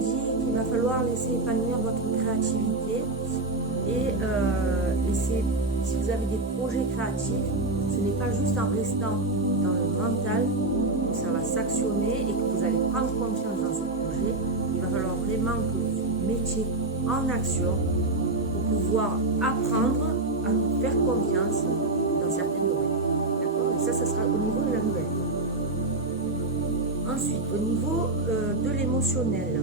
dit qu'il va falloir laisser épanouir votre créativité et si vous avez des projets créatifs, ce n'est pas juste en restant dans le mental que ça va s'actionner et que vous allez prendre confiance dans ce projet. Il va falloir vraiment que vous mettiez en action pour pouvoir apprendre à vous faire confiance dans certains domaines. D'accord? Et ça sera au niveau de la nouvelle. Ensuite, au niveau de l'émotionnel,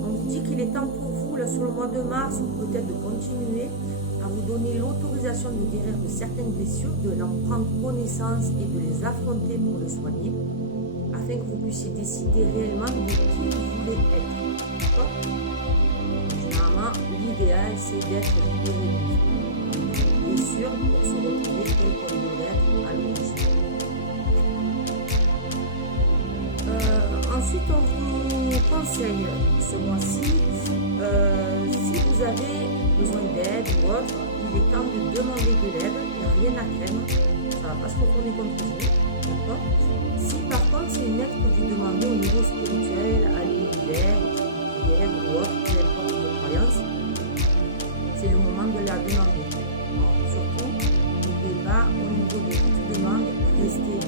on vous dit qu'il est temps pour vous, là, sur le mois de mars, ou peut-être de continuer à vous donner l'autorisation de guérir de certaines blessures, de leur prendre connaissance et de les affronter pour les soigner, afin que vous puissiez décider réellement de qui vous voulez être. D'accord? Généralement, l'idéal, c'est d'être libéré des blessures pour se retrouver tel qu'on devrait être à l'origine. Ensuite, on vous conseille ce mois-ci, si vous avez besoin d'aide ou autre, il est temps de demander de l'aide, il n'y a rien à craindre, ça ne va pas se retourner contre vous. D'accord? Si par contre c'est une aide que vous demandez au niveau spirituel, à l'univers, prière ou autre, peu importe vos croyances, c'est le moment de la demander. Alors, surtout, n'oubliez pas, au niveau de toute demande, restez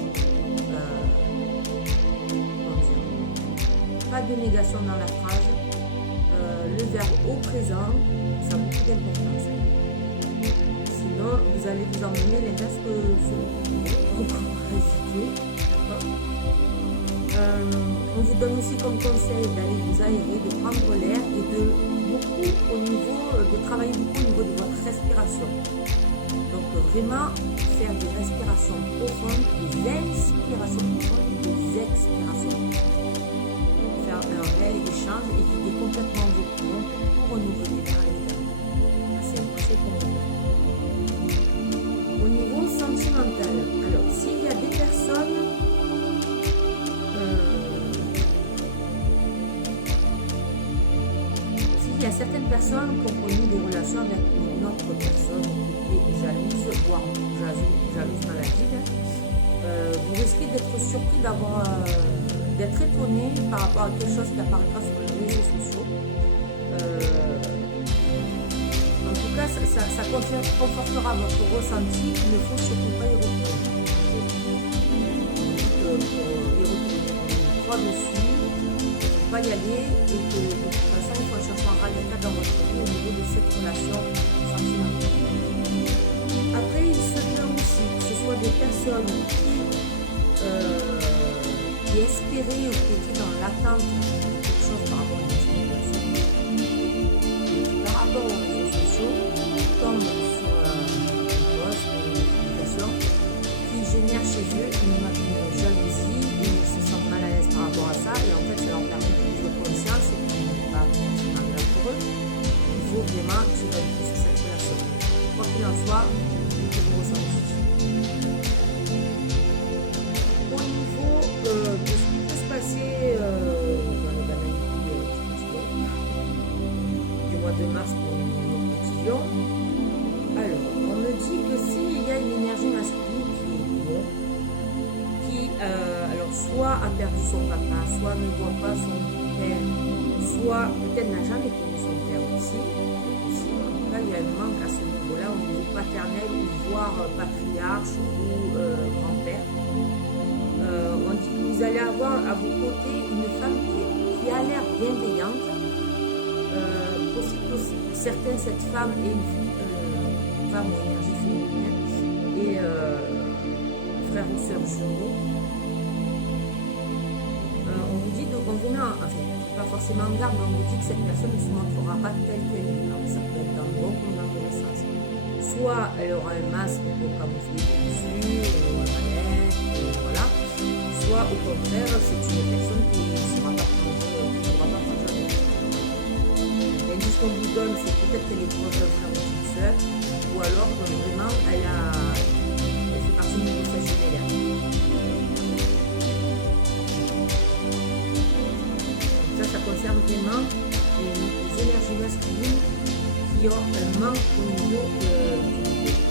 pas de négation dans la phrase, le verbe au présent, ça a beaucoup d'importance. Sinon, vous allez vous emmener l'inverse que on va éviter. On vous donne aussi comme conseil d'aller vous aérer, de prendre l'air et de travailler beaucoup au niveau de votre respiration. Donc vraiment faire des respirations profondes, des inspirations profondes et des expirations profondes. Un réel échange et vider complètement vos poumons pour renouveler par l'extérieur. C'est un conseil pour vous. Au niveau sentimental, alors s'il y a des personnes s'il y a certaines personnes qui ont connu des relations avec une autre personne qui est jalouse, voire jalouse maladie, vous risquez d'être surpris d'être étonné par rapport à quelque chose qui apparaîtra sur les réseaux sociaux. En tout cas, ça confortera votre ressenti. Il ne faut surtout pas y retourner. Y retourner, on croit dessus, il ne faut pas y aller et que de toute façon, il faut un changement radical dans votre vie au niveau de cette relation sentimentale. Après, il se peut aussi que ce soit des personnes qui espéraient ou qui étaient dans l'attente de quelque chose par rapport à une explication. Par rapport aux réseaux sociaux, ils tombent sur une poste ou une publication qui génère chez eux une jalousie et ils se sentent mal à l'aise par rapport à ça et en fait ça leur permet de prendre conscience et qui n'est pas forcément là pour eux. Il faut vraiment que je vérifie sur cette relation. Quoi qu'il en soit, que vous ressentez. De ce qui peut se passer dans les banalités du mois de mars pour nos quotidiens. Alors, on me dit que s'il y a une énergie masculine qui alors soit a perdu son papa, soit ne voit pas son père, soit peut-être n'a jamais connu son père aussi, en tout cas il y a un manque à ce niveau-là au niveau paternel ou voire patriarche ou grand-père. On dit que vous allez avoir à vos côtés une femme qui a l'air bienveillante. Possible que pour certains, cette femme est une femme à énergie féminine et frère ou sœur jumeaux. On vous dit, donc on vous met pas forcément en garde, mais on vous dit que cette personne ne se montrera pas telle qu'elle est. Alors ça peut être dans le bon comme dans le mauvais sens. Soit elle aura un masque pour camoufler dessus, ou un manette, voilà. Soit au contraire, c'est une personne qui ne sera pas frangée. L'indice qu'on vous donne, c'est peut-être qu'elle est proche d'un frère ou d'une sœur, ou alors vraiment elle fait partie du niveau sagittaire. Ça concerne vraiment les énergies masculines qui ont un manque au niveau du